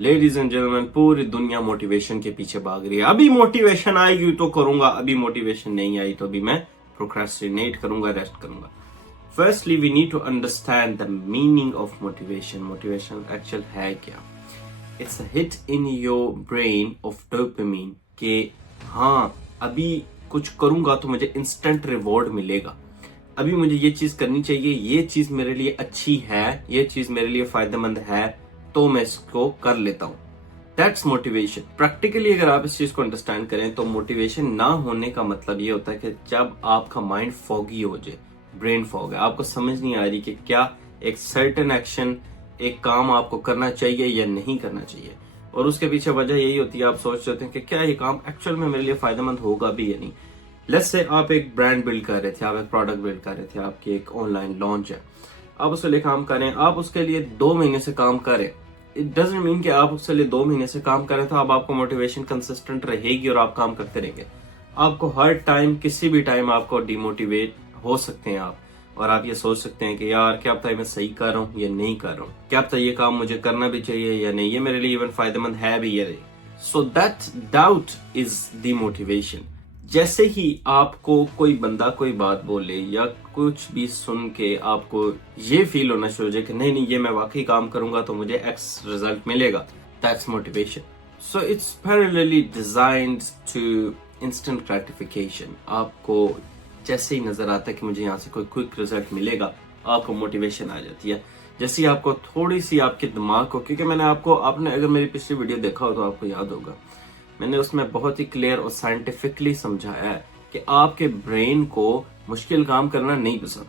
Ladies and gentleman, पूरी दुनिया motivation के पीछे भाग रही है। अभी मोटिवेशन आएगी तो करूंगा, अभी मोटिवेशन नहीं आई तो अभी मैं प्रोक्रेस्टिनेट करूंगा, रेस्ट करूंगा। Firstly we need to understand the meaning of motivation. Motivation actual है क्या? It's a hit in your brain of dopamine कि हाँ, अभी कुछ करूंगा तो मुझे इंस्टेंट रिवॉर्ड मिलेगा, अभी मुझे ये चीज करनी चाहिए, ये चीज मेरे लिए अच्छी है, ये चीज मेरे लिए फायदेमंद है, तो मैं इसको कर लेता हूं। That's motivation. प्रैक्टिकली अगर आप इस चीज को अंडरस्टैंड करें तो मोटिवेशन ना होने का मतलब ये होता है कि जब आपका माइंड फॉगी हो जाए, ब्रेन फॉग है, आपको समझ नहीं आ रही कि क्या एक सर्टेन एक्शन, एक काम आपको करना चाहिए या नहीं करना चाहिए, और उसके पीछे वजह यही होती है, आप सोच रहे हैं कि क्या ये काम एक्चुअल में मेरे लिए फायदेमंद होगा भी या नहीं। लेट्स से आप एक ब्रांड बिल्ड कर रहे थे, आप एक प्रोडक्ट बिल्ड कर रहे थे, आपकी एक ऑनलाइन लॉन्च है, आप उसके लिए काम करें, आप उसके लिए 2 महीने से काम करें। इट डजंट मीन कि आप उसके लिए 2 महीने से काम करें तो अब आपको मोटिवेशन कंसिस्टेंट रहेगी और आप काम करते रहेंगे। आपको हर टाइम, किसी भी टाइम आपको डिमोटिवेट हो सकते हैं आप, और आप ये सोच सकते हैं कि यार क्या पता मैं सही कर रहा हूँ या नहीं कर रहा हूँ, क्या पता ये काम मुझे करना भी चाहिए या नहीं, ये मेरे लिए इवन फायदेमंद है भी या नहीं। So that doubt is the motivation. जैसे ही आपको कोई बंदा कोई बात बोले या कुछ भी सुन के आपको ये फील होना शुरू हो जाए कि नहीं नहीं, ये मैं वाकई काम करूंगा तो मुझे एक्स रिजल्ट मिलेगा, that's motivation. So it's parallelly designed to instant gratification. आपको जैसे ही नजर आता है कि मुझे यहाँ से कोई क्विक रिजल्ट मिलेगा, आपको मोटिवेशन आ जाती है। जैसे आपको थोड़ी सी आपके दिमाग को, क्योंकि आपने अगर मेरी पिछली वीडियो देखा हो तो आपको याद होगा, मैंने उसमें बहुत ही क्लियर और साइंटिफिकली समझाया है कि आपके ब्रेन को मुश्किल काम करना नहीं पसंद।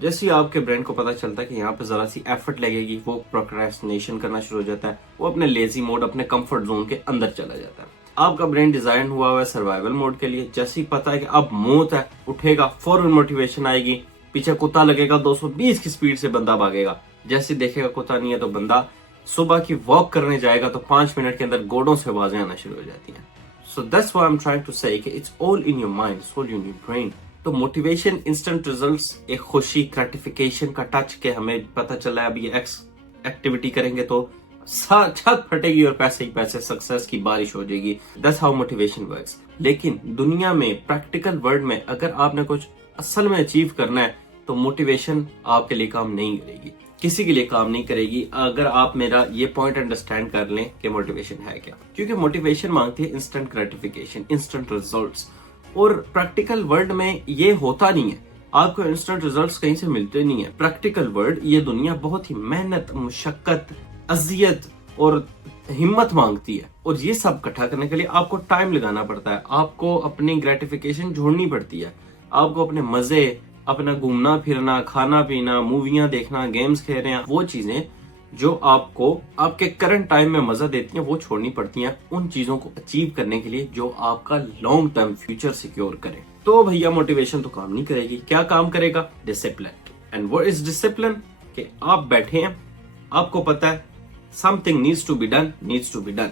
जैसे ही आपके ब्रेन को पता चलता है कि यहाँ पे जरा सी एफर्ट लगेगी, वो प्रोक्रेस्टिनेशन करना शुरू हो जाता है, वो अपने लेजी मोड, अपने कंफर्ट जोन के अंदर चला जाता है। आपका ब्रेन डिजाइन हुआ हुआ है सर्वाइवल मोड के लिए। जैसे ही पता है कि अब मौत है, उठेगा, फौरन मोटिवेशन आएगी, पीछे कुत्ता लगेगा, 220 की स्पीड से बंदा भागेगा। जैसे देखेगा कुत्ता नहीं है तो बंदा सुबह की वॉक करने जाएगा तो 5 मिनट के अंदर गोडों से आवाजें आना शुरू हो जाती हैं। So that's why I am trying to say कि it's all in your mind, it's all in your brain. तो मोटिवेशन, इंस्टेंट रिजल्ट्स, एक खुशी, ग्रेटिफिकेशन का टच के हमें पता चला है अभी एक्स एक्टिविटी करेंगे तो छत फटेगी और पैसे ही पैसे, सक्सेस की बारिश हो जाएगी। That's how motivation works. लेकिन दुनिया में, प्रैक्टिकल वर्ल्ड में, अगर आपने कुछ असल में अचीव करना है तो मोटिवेशन आपके लिए काम नहीं करेगी, किसी के लिए काम नहीं करेगी। अगर आप मेरा ये पॉइंट अंडरस्टैंड कर लें कि मोटिवेशन है क्या, क्योंकि मोटिवेशन मांगती है इंस्टेंट ग्रेटिफिकेशन, इंस्टेंट रिजल्ट्स, और प्रैक्टिकल वर्ल्ड में ये होता नहीं है। आपको इंस्टेंट रिजल्ट्स कहीं से मिलते नहीं है। प्रैक्टिकल वर्ल्ड, ये दुनिया बहुत ही मेहनत, मुशक्कत, अजियत और हिम्मत मांगती है, और ये सब इकट्ठा करने के लिए आपको टाइम लगाना पड़ता है, आपको अपनी ग्रेटिफिकेशन जोड़नी पड़ती है, आपको अपने मजे, अपना घूमना फिरना, खाना पीना, मूवियां देखना, गेम्स खेलना, वो चीजें जो आपको आपके करंट टाइम में मजा देती हैं वो छोड़नी पड़ती हैं, उन चीजों को अचीव करने के लिए जो आपका लॉन्ग टर्म फ्यूचर सिक्योर करे। तो भैया मोटिवेशन तो काम नहीं करेगी। क्या काम करेगा? Discipline. And what is discipline? कि आप बैठे हैं, आपको पता है something needs to be done, needs to be done.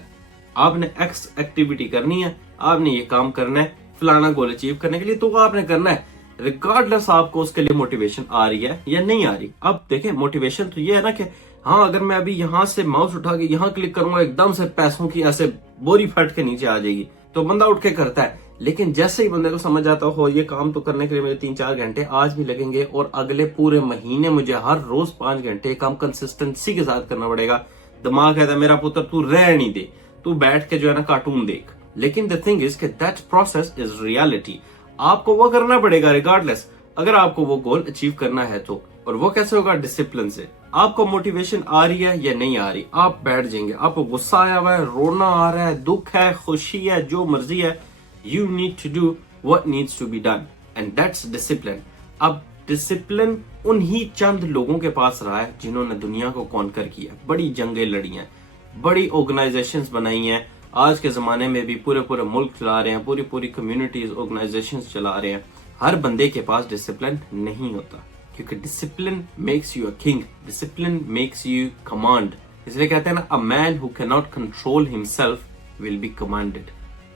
आपने एक्स एक्टिविटी करनी है, आपने ये काम करना है फलाना गोल अचीव करने के लिए, तो आपने करना है रिगार्डलेस आपको उसके लिए मोटिवेशन आ रही है या नहीं आ रही। अब देखें, मोटिवेशन तो ये है ना कि हाँ, अगर मैं अभी यहाँ से माउस उठा के यहाँ क्लिक करूंगा, एकदम से पैसों की ऐसे बोरी फट के नीचे आ जाएगी, तो बंदा उठ के करता है। लेकिन जैसे ही बंदे को समझ आता हो ये काम तो करने के लिए मेरे 3-4 घंटे आज भी लगेंगे और अगले पूरे महीने मुझे हर रोज 5 घंटे काम कंसिस्टेंसी के साथ करना पड़ेगा, दिमाग कहता है मेरा पुत्र तू रह नहीं दे, तू बैठ के जो है ना कार्टून देख। लेकिन द थिंग इज कि दैट प्रोसेस इज रियलिटी। आपको वो करना पड़ेगा रिगार्डलेस, अगर आपको वो गोल अचीव करना है तो। और वो कैसे होगा? डिसिप्लिन से। आपको मोटिवेशन आ रही है या नहीं आ रही, आप बैठ जाएंगे, आपको गुस्सा आया हुआ है, रोना आ रहा है, दुख है, खुशी है, जो मर्जी है, you need to do what needs to be done, and that's discipline. अब डिसिप्लिन उन्हीं चंद लोगों के पास रहा है जिन्होंने दुनिया को कॉन्कर किया, बड़ी जंगें लड़ी हैं, बड़ी ऑर्गेनाइजेशंस बनाई हैं। आज के जमाने में भी पूरे पूरे मुल्क चला रहे हैं, पूरी पूरी कम्युनिटीज, ऑर्गेनाइजेशंस चला रहे हैं। हर बंदे के पास डिसिप्लिन नहीं होता, क्योंकि discipline makes you a king, discipline makes you command. इसलिए कहते हैं ना, a man who can not control himself will be commanded,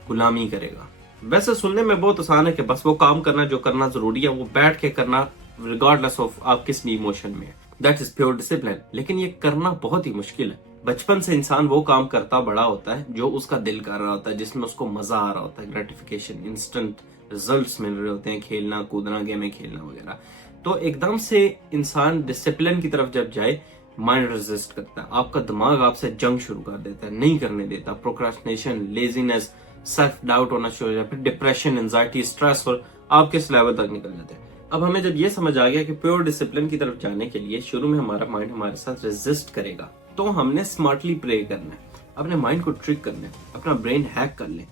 गुलामी करेगा। वैसे सुनने में बहुत आसान है कि बस वो काम करना जो करना जरूरी है वो बैठ के करना, रिगार्डलेस ऑफ आप किस भी इमोशन में है, दैट इज प्योर डिसिप्लिन। लेकिन ये करना बहुत ही मुश्किल है, बचपन से इंसान वो काम करता बड़ा होता है जो उसका दिल कर रहा होता है, जिसमें उसको मजा आ रहा होता है, ग्रेटिफिकेशन, इंस्टेंट रिजल्ट्स मिल रहे होते हैं, खेलना कूदना, गेमें खेलना वगैरह। तो एकदम से इंसान डिसिप्लिन की तरफ जब जाए, माइंड रेजिस्ट करता है, आपका दिमाग आपसे जंग शुरू कर देता है, नहीं करने देता। प्रोक्रास्टिनेशन, लेजीनेस, सेल्फ डाउट होना शुरू हो जाता है, फिर डिप्रेशन, एंजाइटी, स्ट्रेसफुल आप किस लेवल तक निकल जाते हैं। अब हमें जब ये समझ आ गया कि प्योर डिसिप्लिन की तरफ जाने के लिए शुरू में हमारा माइंड हमारे साथ रेजिस्ट करेगा, तो हमने स्मार्टली प्ले करना है, अपने माइंड को ट्रिक करना है, अपना ब्रेन हैक कर लें,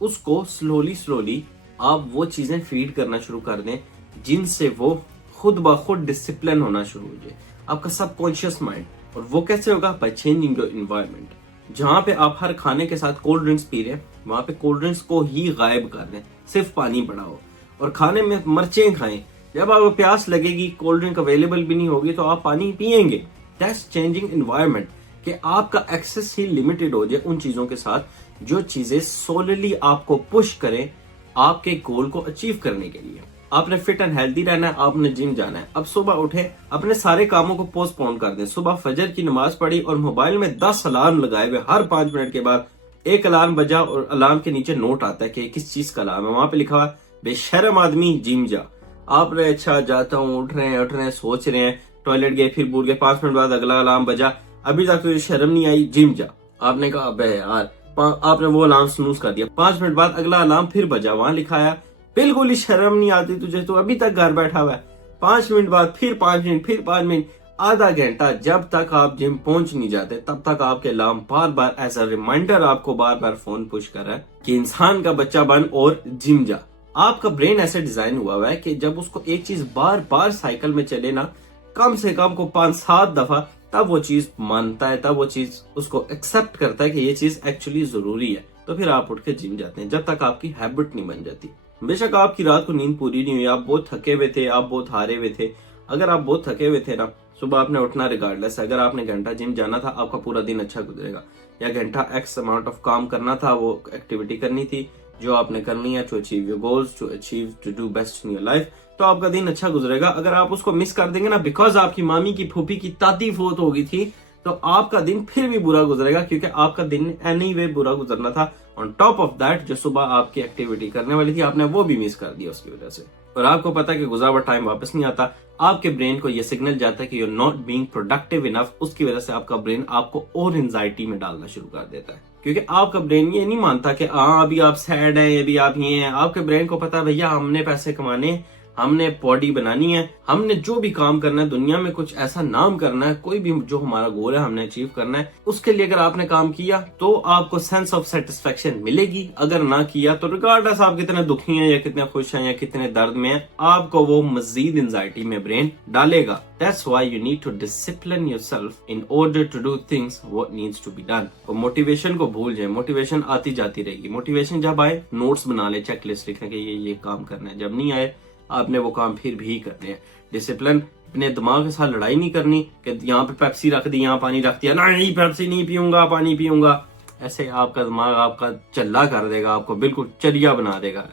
उसको स्लोली आप वो चीजें फीड करना शुरू कर दें जिनसे वो खुद ब खुद डिसिप्लिन होना शुरू हो जाए, आपका सबकॉन्शियस माइंड। और वो कैसे होगा? By changing your environment. जहां पे आप हर खाने के साथ कोल्ड ड्रिंक्स पी रहे हैं, वहां पे कोल्ड ड्रिंक्स को ही गायब कर दें, सिर्फ पानी बढ़ाओ और खाने में मिर्चें खाएं। जब आपको प्यास लगेगी, कोल्ड ड्रिंक अवेलेबल भी नहीं होगी, तो आप पानी पिएंगे। दैट्स चेंजिंग इन्वायरमेंट, कि आपका एक्सेस ही लिमिटेड हो जाए उन चीजों के साथ जो चीजें सोलली आपको पुश करें आपके गोल को अचीव करने के लिए। आपने फिट एंड हेल्दी रहना है, आपने जिम जाना है। अब सुबह उठे, अपने सारे कामों को पोस्टपोन कर दें। सुबह फजर की नमाज पढ़ी और मोबाइल में 10 अलार्म लगाए हुए, हर 5 मिनट के बाद एक अलार्म बजा और अलार्म के नीचे नोट आता है कि किस चीज का अलार्म है। वहां पे लिखा हुआ बेशर्म आदमी जिम जा। आप रहे अच्छा जाता हूँ, उठ रहे हैं, सोच रहे हैं, टॉयलेट गए, फिर भूल गए, 5 मिनट बाद अगला अलार्म बजा, अभी तक तुझे शर्म नहीं आई, जिम जा। आपने कहा अबे यार, आपने वो अलार्म स्नूज कर दिया। 5 मिनट बाद अगला अलार्म फिर बजा, वहां लिखा है बिल्कुल ही शर्म नहीं आती तुझे, तो अभी तक घर बैठा हुआ है। 5 मिनट बाद फिर 5 मिनट, फिर 5 मिनट, आधा घंटा, जब तक आप जिम पहुंच नहीं जाते तब तक आपके अलार्म बार बार एज अ रिमाइंडर आपको बार बार फोन पुश कर रहा है कि इंसान का बच्चा बन और जिम जा। आपका ब्रेन ऐसे डिजाइन हुआ है कि जब उसको एक चीज बार बार साइकिल में चले ना, कम से कम को 5-7 दफा, तब वो चीज मानता है, तब वो चीज उसको एक्सेप्ट करता है कि ये चीज एक्चुअली जरूरी है। तो फिर आप उठ के जिम जाते हैं, जब तक आपकी हैबिट नहीं बन जाती। बेशक आपकी रात को नींद पूरी नहीं हुई, आप बहुत थके हुए थे, आप बहुत हारे हुए थे। अगर आप बहुत थके हुए थे ना, सुबह आपने उठना रिगार्डलेस, अगर आपने घंटा जिम जाना था, आपका पूरा दिन अच्छा गुजरेगा। या घंटा एक्स अमाउंट ऑफ काम करना था, वो एक्टिविटी करनी थी जो आपने करनी है to achieve your goals, to do best in your life, तो आपका दिन अच्छा गुजरेगा। अगर आप उसको मिस कर देंगे ना, बिकॉज आपकी मामी की फूफी की ताती फोत हो गई थी, तो आपका दिन फिर भी बुरा गुजरेगा, क्योंकि आपका दिन एनीवे बुरा गुजरना था। ऑन टॉप ऑफ दैट, जो सुबह आपकी एक्टिविटी करने वाली थी, आपने वो भी मिस कर दिया उसकी वजह से। और आपको पता है कि गुजरा हुआ टाइम वापस नहीं आता। आपके ब्रेन को यह सिग्नल जाता है कि you are not being productive enough. उसकी वजह से आपका ब्रेन आपको और एंजाइटी में डालना शुरू कर देता है, क्योंकि आपका ब्रेन ये नहीं मानता कि अभी आप सैड हैं, अभी आप ये हैं। आपके ब्रेन को पता है भैया हमने पैसे कमाने, हमने बॉडी बनानी है, हमने जो भी काम करना है दुनिया में, कुछ ऐसा नाम करना है, कोई भी जो हमारा गोल है हमने अचीव करना है, उसके लिए अगर आपने काम किया तो आपको सेंस ऑफ सेटिस्फेक्शन मिलेगी। अगर ना किया तो रिगार्डलेस आप कितने दुखी हैं या कितने खुश हैं या कितने दर्द में हैं, आपको वो मजीद एंजाइटी में ब्रेन डालेगा। That's why you need to discipline yourself in order to do things what needs to be done। और मोटिवेशन को भूल जाए, मोटिवेशन आती जाती रहेगी। मोटिवेशन जब आए, नोट्स बना ले, चेकलिस्ट लिखने के ये काम करना है। जब नहीं आए, आपने वो काम फिर भी करने हैं। डिसिप्लिन, अपने दिमाग के साथ लड़ाई नहीं करनी कि यहाँ पे पेप्सी रख दी, यहाँ पानी रख दिया, नहीं पेप्सी नहीं पीऊंगा, पानी पीऊंगा। ऐसे आपका दिमाग आपका चल्ला कर देगा, आपको बिल्कुल चरिया बना देगा।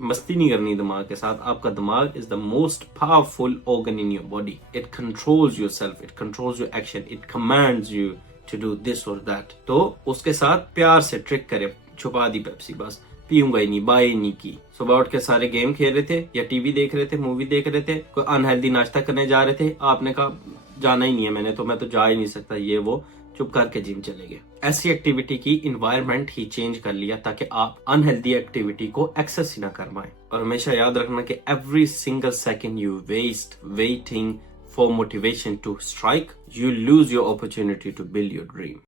मस्ती नहीं करनी दिमाग के साथ। आपका दिमाग is the most powerful organ in your body. It controls yourself, it controls your action, it commands you to do this और दैट। तो उसके साथ प्यार से ट्रिक करे, छुपा दी पेप्सी, बस पीऊंगा ही नहीं, बाय नहीं की। सुबह उठ के सारे गेम खेल रहे थे या टीवी देख रहे थे, मूवी देख रहे थे, कोई अनहेल्दी नाश्ता करने जा रहे थे, आपने कहा जाना ही नहीं है, मैं तो जा ही नहीं सकता, ये वो, चुप करके जिम चले गए। ऐसी एक्टिविटी की इन्वायरमेंट ही चेंज कर लिया ताकि आप अनहेल्दी एक्टिविटी को एक्सेस ही ना कर पाए। और हमेशा याद रखना कि every single second you waste waiting for motivation to strike, you lose your opportunity to build your dream।